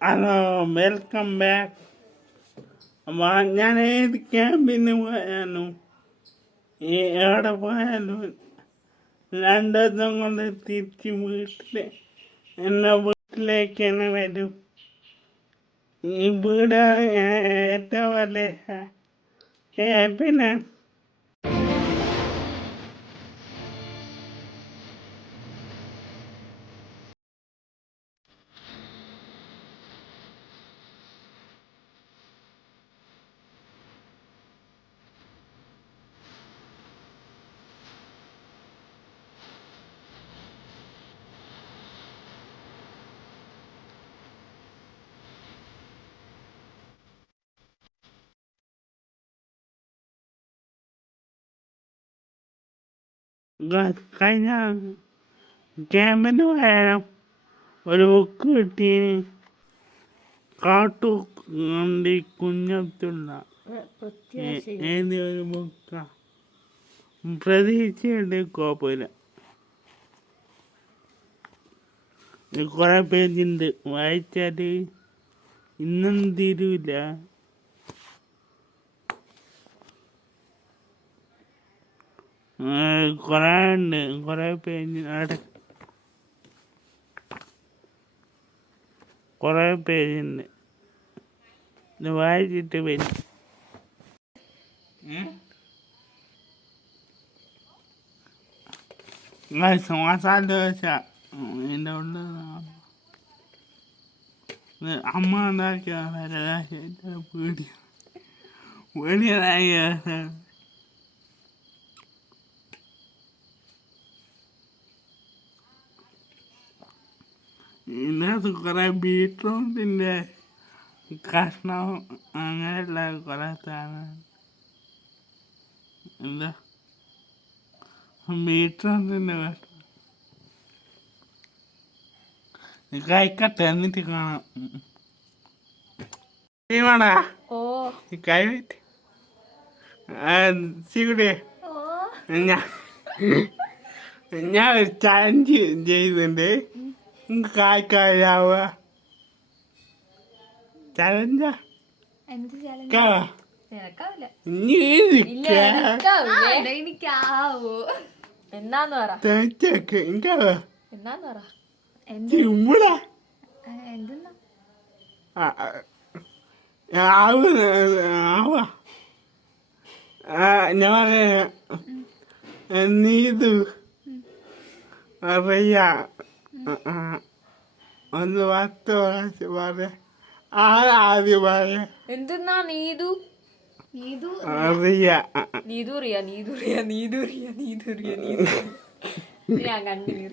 Hello, welcome back. അപ്പോൾ ഞാൻ ഏത് ക്യാമ്പിന് പോയാലും എവിടെ പോയാലും 2 ദിവസം കൊണ്ട് തിരിച്ച് എൻ്റെ വീട്ടിലേക്ക് തന്നെ വരും. ഈ വീട് ഏറ്റവും വലിയ ക്യാമ്പിനാണ്. കഴിഞ്ഞ ക്യാമ്പിന് പോയാലും ഒരു ബുക്ക് കിട്ടി. കാട്ടുകണ്ടി കുഞ്ഞത്തുള്ള ഏത് ഒരു ബുക്കാ. പ്രതീക്ഷയുണ്ട്, കുഴപ്പമില്ല. കുറെ പേജുണ്ട്, വായിച്ചാൽ ഇന്നൊന്നും തീരൂല. കുറെ ഉണ്ട്, കുറെ പേജ് അവിടെ കുറെ പേജുണ്ട്. ഇത് വായിച്ചിട്ട് വരും. മസാല ദോശ എൻ്റെ ഉള്ള അമ്മ ഉണ്ടാക്കിയ പേടിയായ ഇതിനകത്ത് കുറെ ബീട്രൂട്ടിൻ്റെ കഷ്ണം അങ്ങനെയുള്ള കുറെ സാധനം. എന്താ ബീട്രൂട്ടിൻ്റെ കഷ്ണം കഴിക്കട്ടെ, എന്നിട്ട് കാണാം. കഴിവിട്ട് സീകുടെ ഞാൻ ഒരു ചലഞ്ച് ചെയ്യുന്നുണ്ട്. കായ്ക്കാവുക ചലഞ്ചാ. എന്നാന്ന് പറ ഞാൻ നീതു അറിയ ഒന്ന് 10 പ്രാവശ്യം പറയാ. ആദ്യം പറയാ എന്തെന്നാ നീതു അറിയ നീതുറിയ നീതുറിയ നീതുറിയ നീതുറിയ നീതു ഞാൻ കണ്ടിന്യൂ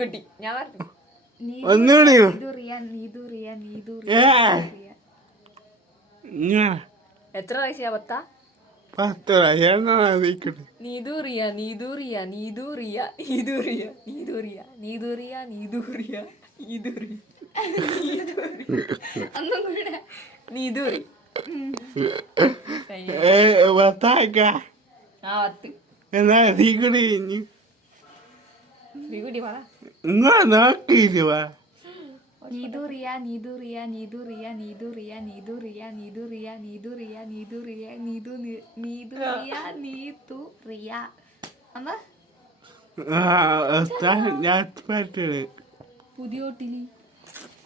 കുട്ടി ഞാൻ പറഞ്ഞു ഒന്നുകൂടി എത്ര പ്രാവശ്യ 10 പ്രാവശ്യം നീതുറിയ നീതുറിയ നീതുറിയ നീതുറിയ നീതുറിയ നീതുറിയ നീതുറിയ നീതുറിയ ഒന്നും കൂടെ നീതുറി എന്നാ തീക്കുടി നോക്കിയില്ല. നീതുറിയ നീതുറിയ നീതുറിയ നീതുറിയ നീതുറിയ നീതുറിയ നീതുറിയ നീതുറിയ നീതു നീതുറിയ നീതുറിയ അമ്മ ഞാൻ പറ്റത് പുതിയോട്ടിലി